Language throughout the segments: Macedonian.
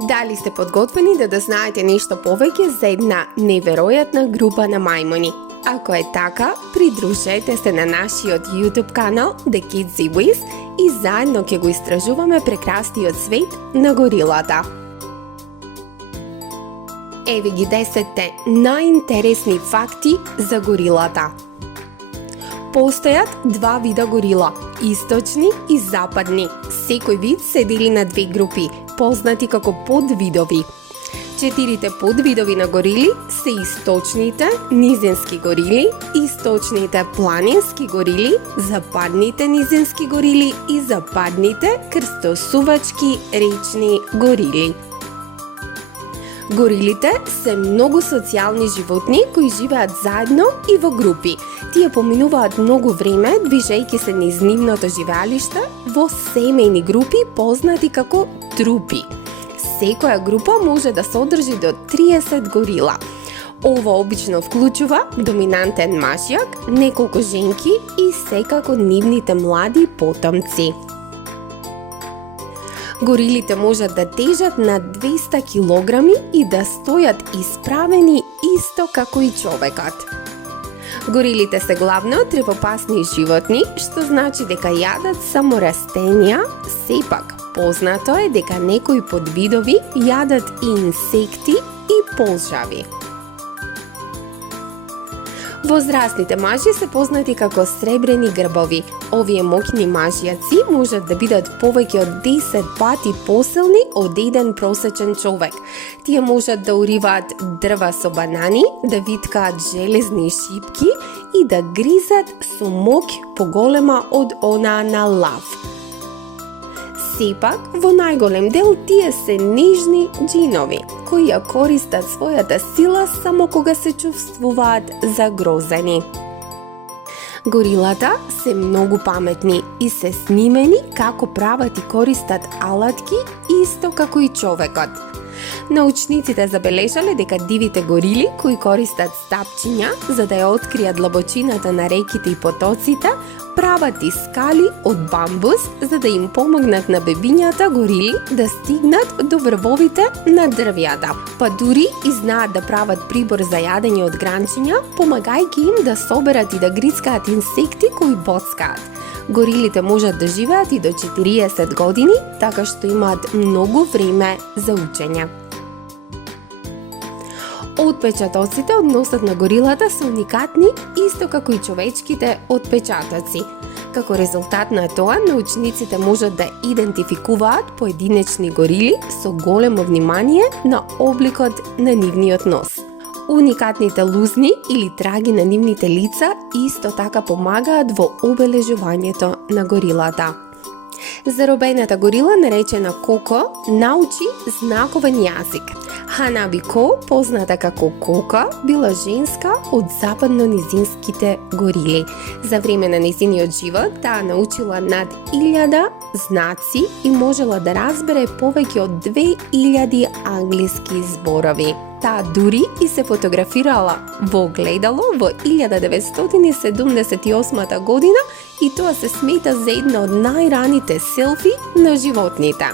Дали сте подготвени да дознаете нешто повеќе за една неверојатна група на мајмуни? Ако е така, придружете се на нашиот YouTube канал The Kids Zibis и заедно ќе го истражуваме прекрасниот свет на горилата. Еве ги 10 најинтересни факти за горилата. Постојат два вида горила – источни и западни. Секој вид се дели на две групи, познати како подвидови. 4 подвидови на горили се источните низински горили, источните планински горили, западните низински горили и западните крстосувачки речни горили. Горилите се многу социјални животни кои живеат заедно и во групи. Тие поминуваат многу време движејќи се низ нивното живеалиште во семејни групи познати како трупи. Секоја група може да содржи до 30 горила. Ова обично вклучува доминантен мажјак, неколку женки и секако нивните млади потомци. Горилите можат да тежат на 200 килограми и да стојат исправени исто како и човекот. Горилите се главно тревопасни животни, што значи дека јадат само растенија, сепак познато е дека некои подвидови јадат и инсекти и полжави. Возрастните мажи се познати како сребрени грбови. Овие моќни мажјаци можат да бидат повеќе од 10 пати посилни од еден просечен човек. Тие можат да уриваат дрва со банани, да виткаат железни шипки и да гризат со моќ поголема од онаа на лав. Сепак, во најголем дел тие се нежни џинови, кои ја користат својата сила само кога се чувствуваат загрозени. Горилата се многу паметни и се снимени како прават и користат алатки исто како и човекот. Научниците забележале дека дивите горили кои користат стапчиња за да ја откријат длабочината на реките и потоците, прават и скали од бамбус за да им помогнат на бебињата горили да стигнат до врвовите на дрвјата. Па дури и знаат да прават прибор за јадење од гранчиња, помагајќи им да соберат и да грицкаат инсекти кои боцкаат. Горилите можат да живеат и до 40 години, така што имаат многу време за учење. Отпечатоците од носот на горилата се уникатни, исто како и човечките отпечатоци. Како резултат на тоа, научниците можат да идентификуваат поединечни горили со големо внимание на обликот на нивниот нос. Уникатните лузни или траги на нивните лица исто така помагаат во обележувањето на горилата. Заробената горила, наречена Коко, научи знаковен јазик. Ханаби Ко, позната како Кока, била женска од западно-низинските горили. За време на незиниот живот, таа научила над 1000 знаци и можела да разбере повеќе од 2000 англиски зборови. Таа дури и се фотографирала во огледало во 1978 година и тоа се смета за една од најраните селфи на животните.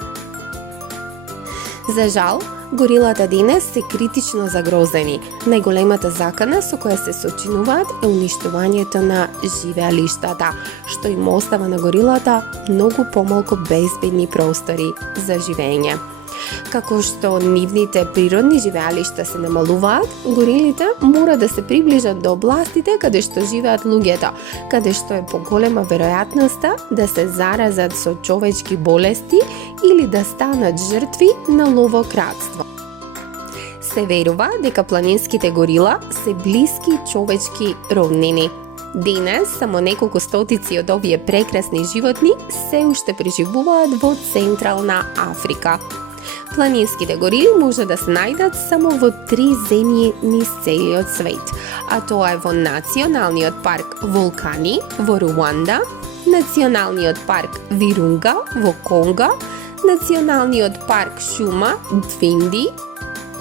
За жал, горилата денес се критично загрозени. Најголемата закана со која се сочинуваат е уништувањето на живеалиштата, што им остава на горилата многу помалку безбедни простори за живење. Како што нивните природни живеалишта се намалуваат, горилите мора да се приближат до областите каде што живеат луѓето, каде што е поголема веројатноста да се заразат со човечки болести или да станат жртви на ловократство. Се верува дека планинските горила се блиски човечки роднини. Денес само неколку стотици од овие прекрасни животни се уште преживуваат во Централна Африка. Планинските горили може да се најдат само во 3 земји низ целиот свет, а тоа е во Националниот парк Волкани во Руанда, Националниот парк Вирунга во Конго, Националниот парк Шума Двинди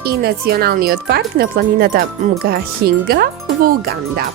и Националниот парк на планината Мгахинга во Уганда.